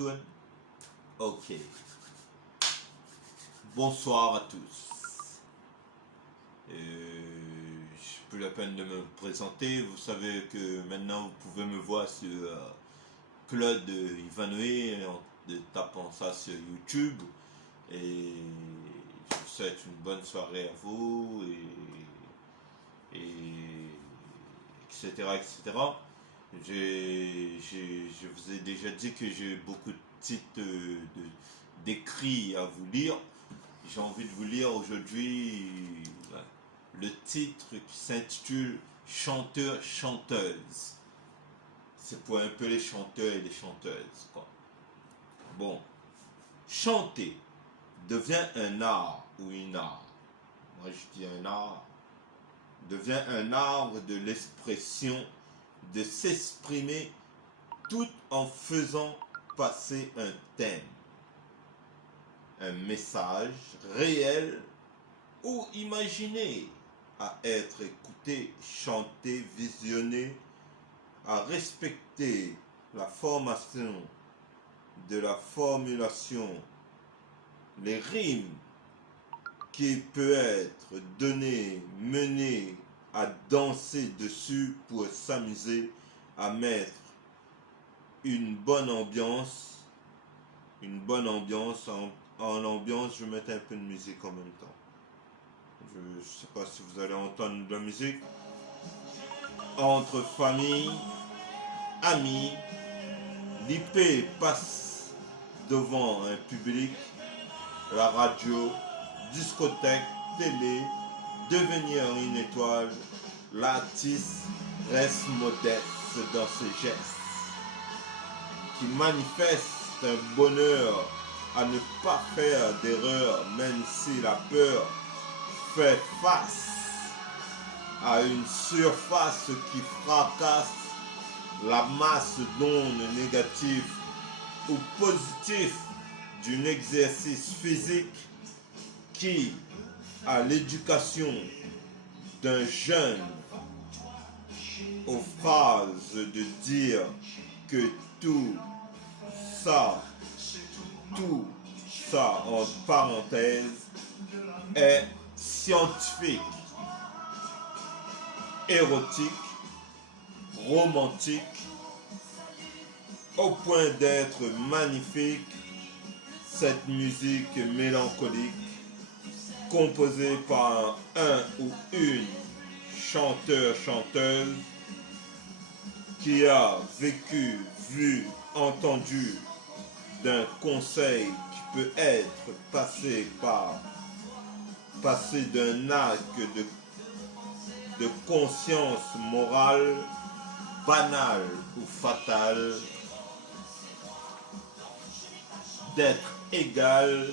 Tourne. Ok. Bonsoir à tous. Je plus la peine de me présenter. Vous savez que maintenant vous pouvez me voir sur Claude Ivanoé en tapant ça sur YouTube. Et je vous souhaite une bonne soirée à vous etc. etc. Je vous ai déjà dit que j'ai beaucoup de titres d'écrits à vous lire. J'ai envie de vous lire aujourd'hui le titre qui s'intitule Chanteur-chanteuse. C'est pour un peu les chanteurs et les chanteuses, quoi. Bon, chanter devient un art ou une art. Moi je dis un art. Devient un art de l'expression, de s'exprimer tout en faisant passer un thème, un message réel ou imaginé à être écouté, chanté, visionné, à respecter la formation de la formulation, les rimes qui peut être donné, mené, à danser dessus pour s'amuser, à mettre une bonne ambiance. En ambiance, je vais mettre un peu de musique en même temps. Je ne sais pas si vous allez entendre de la musique. Entre famille, amis, l'IP passe devant un public, la radio, discothèque, télé, devenir une étoile, l'artiste reste modeste dans ses gestes, qui manifeste un bonheur à ne pas faire d'erreur, même si la peur fait face à une surface qui fracasse la masse d'ondes négatives ou positives d'un exercice physique qui, à l'éducation d'un jeune, aux phrases de dire que tout ça en parenthèse est scientifique, érotique, romantique, au point d'être magnifique. Cette musique mélancolique composée par un ou une chanteur-chanteuse qui a vécu, vu, entendu d'un conseil qui peut être passé d'un acte de conscience morale, banale ou fatale, d'être égal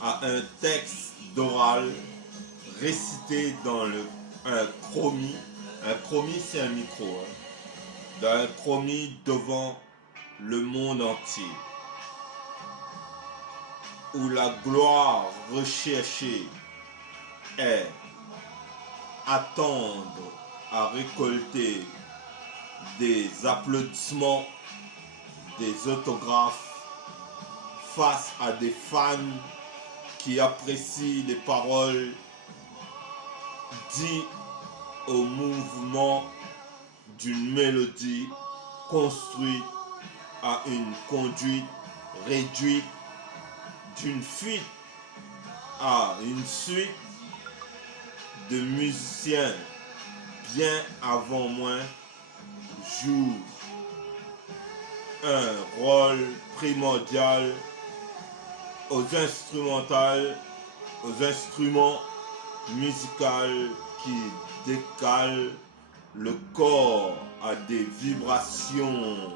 à un texte d'oral récité dans un chromie. Un chromie, c'est un micro. Dans un chromie devant le monde entier. Où la gloire recherchée est attendre à récolter des applaudissements, des autographes face à des fans qui apprécient les paroles dites au mouvement d'une mélodie construite à une conduite réduite, d'une fuite à une suite de musiciens bien avant moi jouent un rôle primordial aux instruments musicaux qui décalent le corps à des vibrations,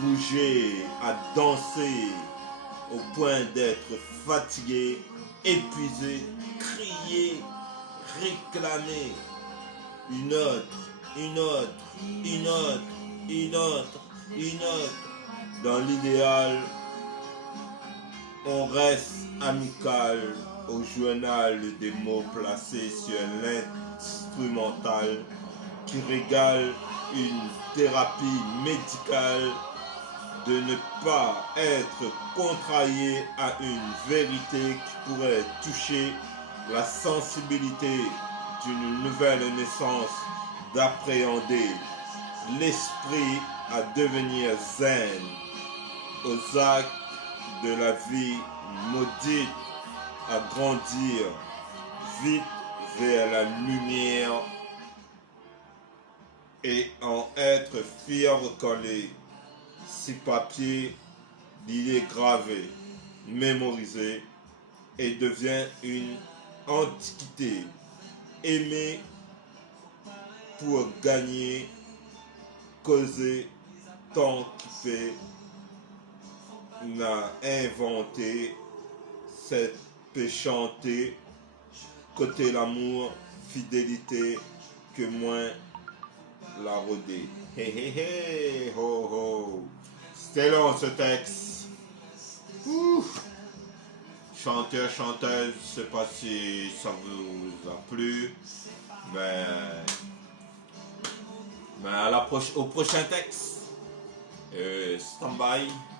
bouger, à danser au point d'être fatigué, épuisé, crier, réclamer une autre. Dans l'idéal, on reste amical au journal des mots placés sur l'instrumental qui régale une thérapie médicale de ne pas être contrarié à une vérité qui pourrait toucher la sensibilité d'une nouvelle naissance, d'appréhender l'esprit à devenir zen aux actes de la vie maudite, à grandir vite vers la lumière et en être fier collé. Si papier, il est gravé, mémorisé et devient une antiquité aimée pour gagner, causer tant qu'il fait n'a inventé cette péchanté côté l'amour, fidélité que moins la rodée. Hé hé hé, ho ho. C'était long ce texte. Ouf. Chanteur, chanteuse, je sais pas si ça vous a plu, mais au prochain texte. Stand by.